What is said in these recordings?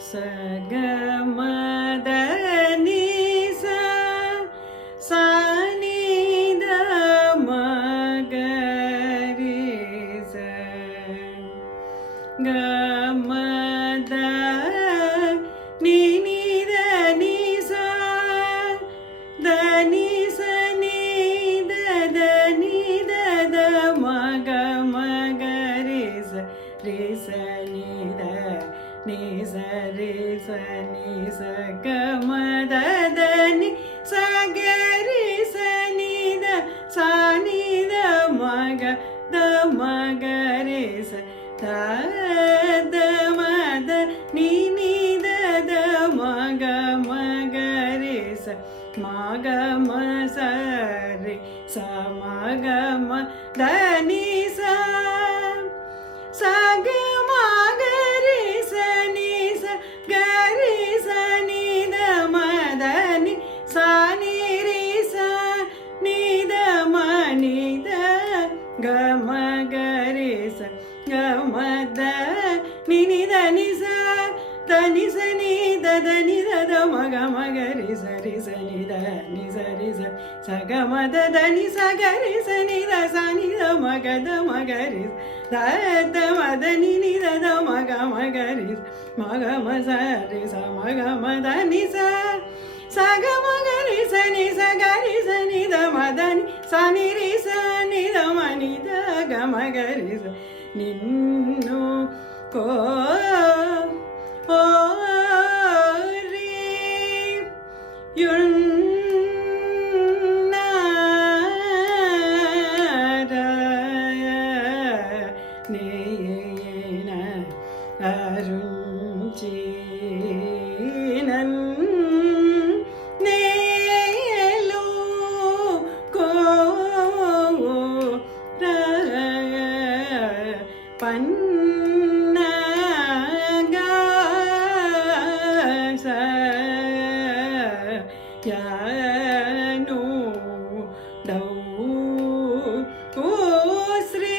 சகமதனி சானித மகரி கமத நினித நிசா தனி சனித தனித மக மகரி ரிசனித நிச ரிச நிச கமதனி சகரி சனித சானித மக த மகரி த மத நினித மக மகரி மக மசரி சமக மதனி சக மகரி சனி சகரி சனித மதனி சானிரி நித மனித கமகரி கமத நினித நிச தனி சனி தனி தத மக மகரி சரி சனித நிசரி சகமத தனி சகரி சனித சனித மகத மகரி தத மத நினித மக மகரி மக மசரி ச மக மத நிச சக மகரி சனி சகரி சனித மதனி சனிரி சனித மனித கமகரி நின்னு கோ அருஞ்சீனன் நேலு கோ பன்னக யானு டௌ ஸ்ரீ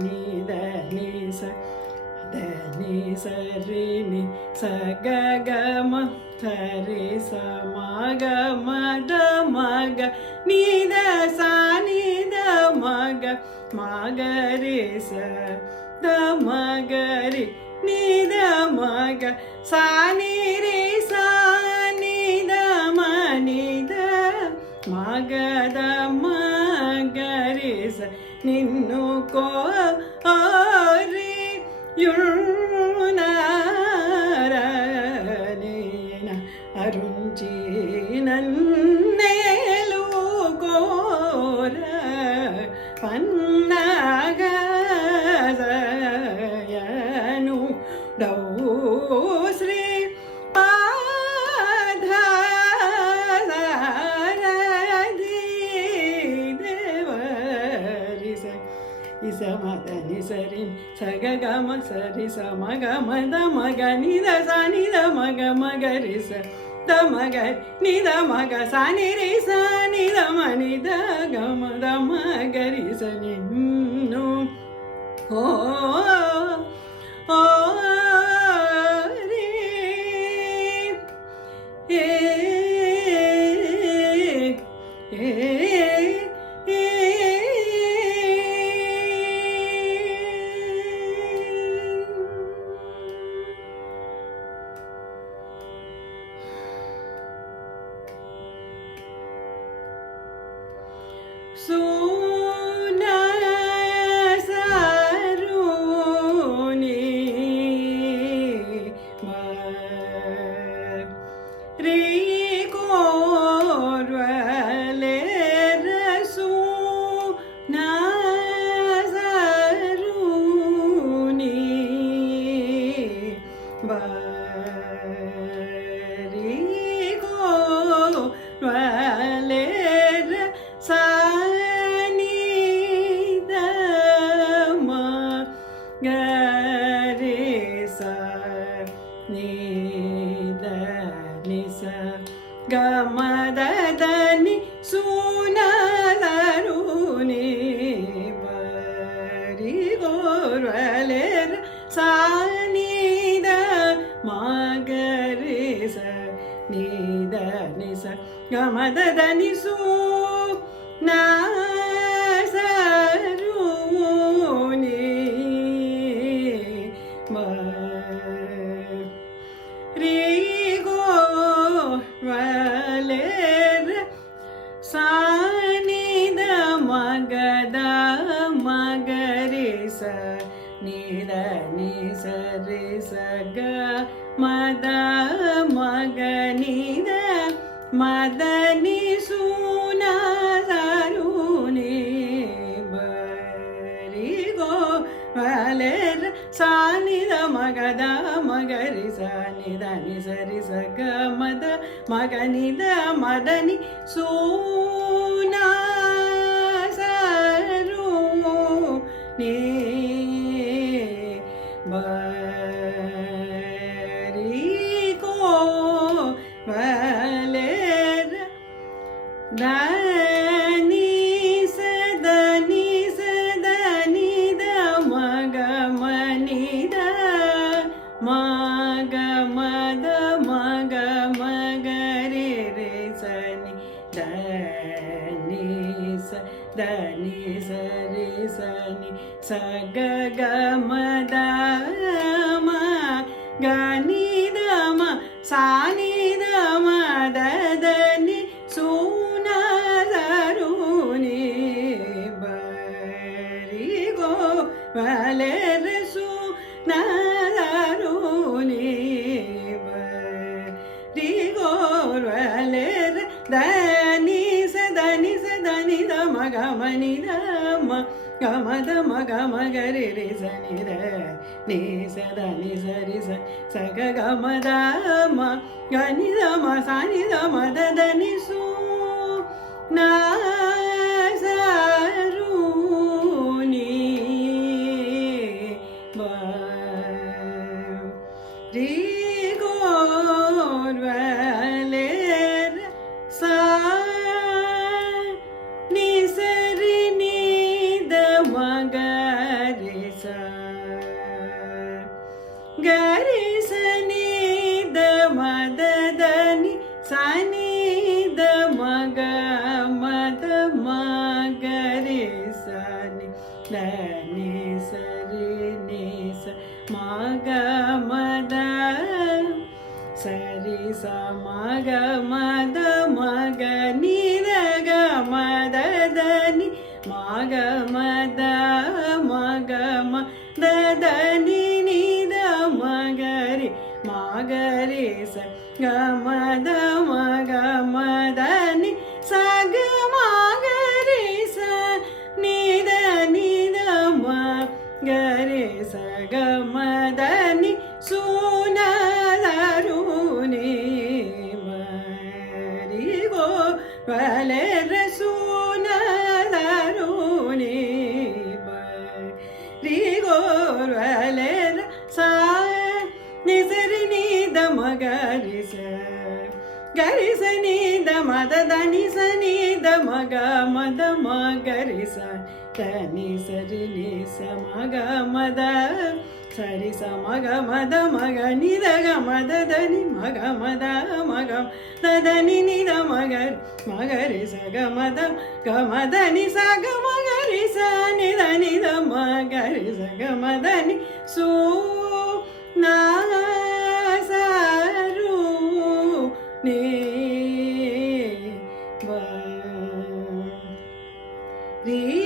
நித நிச தனி சரி சகம சரி சமக மத மக நித சானித மக மகரி ச த மகரி நித மக சானிரி சானித மனித மகத மகரி ச நின்னு கோரி யுணரனேன அருஞ்சீனன் நேலு கோர பன்னகயனு டௌ ஸ்ரீ இசமதனி சரி சகம சரி சமக மத மக நித சானித மக மகரி த மக நித மக சானிரி சானித மனித கமத மகரி நின்னு ஓ Suna saruni சானித மகரிச நீத நிச கமத நிசு நாசருனி ரீகோ வலேர் சானித மகத மகரிச நீத நிசரிச க மத மகனித மதனி சுனருனி பரிகோ வலேர் சானித மகத மகரிச நித நிசரிச க மத மகனித மதனி சுனருனி பரிகோ வலேர் தனி சதனி சதனித மகமனித மகமத மக மகரி சனி தனி சதனி சரி சனி சகமத கனிதம சானிதம ததனி சுனருனி பரிகோ வலேர் சுனருனி பரிகோ வலேர் தனி சதனி சதனி தம கமனிதம கமத மக மகரி சனி ர நீ சதனி சரி சக கமத ம கனிதம சானிதம ததனி சு நாசருனி ரீகோ வலேர் சா நிசரி நீத மகரிச கரிச நீத மததனி சனித மக மத மகரிசனி தனி சரி நிச மக மத சரி சமக மத மக நிரக மததனி மக மத மக மததனி நித மகரி மகரி ச கமத மக மதனி சக மகரி ச நித நித மகரி சக மதனி சுனருனி பரிகோ வலேர் சுனருனி பரிகோ வலேர் சா நிசரி நீத மகரிச கரிச நீத மததனி சனித மக மத மகரிச தனி சரி நிச மக மத சரி சமக மத மக நிதக மததனி மக மத மக ததனி நித மகர் மகரி சக மத கமதனி சக மகரி ச நித நித மகரி சக மதனி சு நாசருனி பரி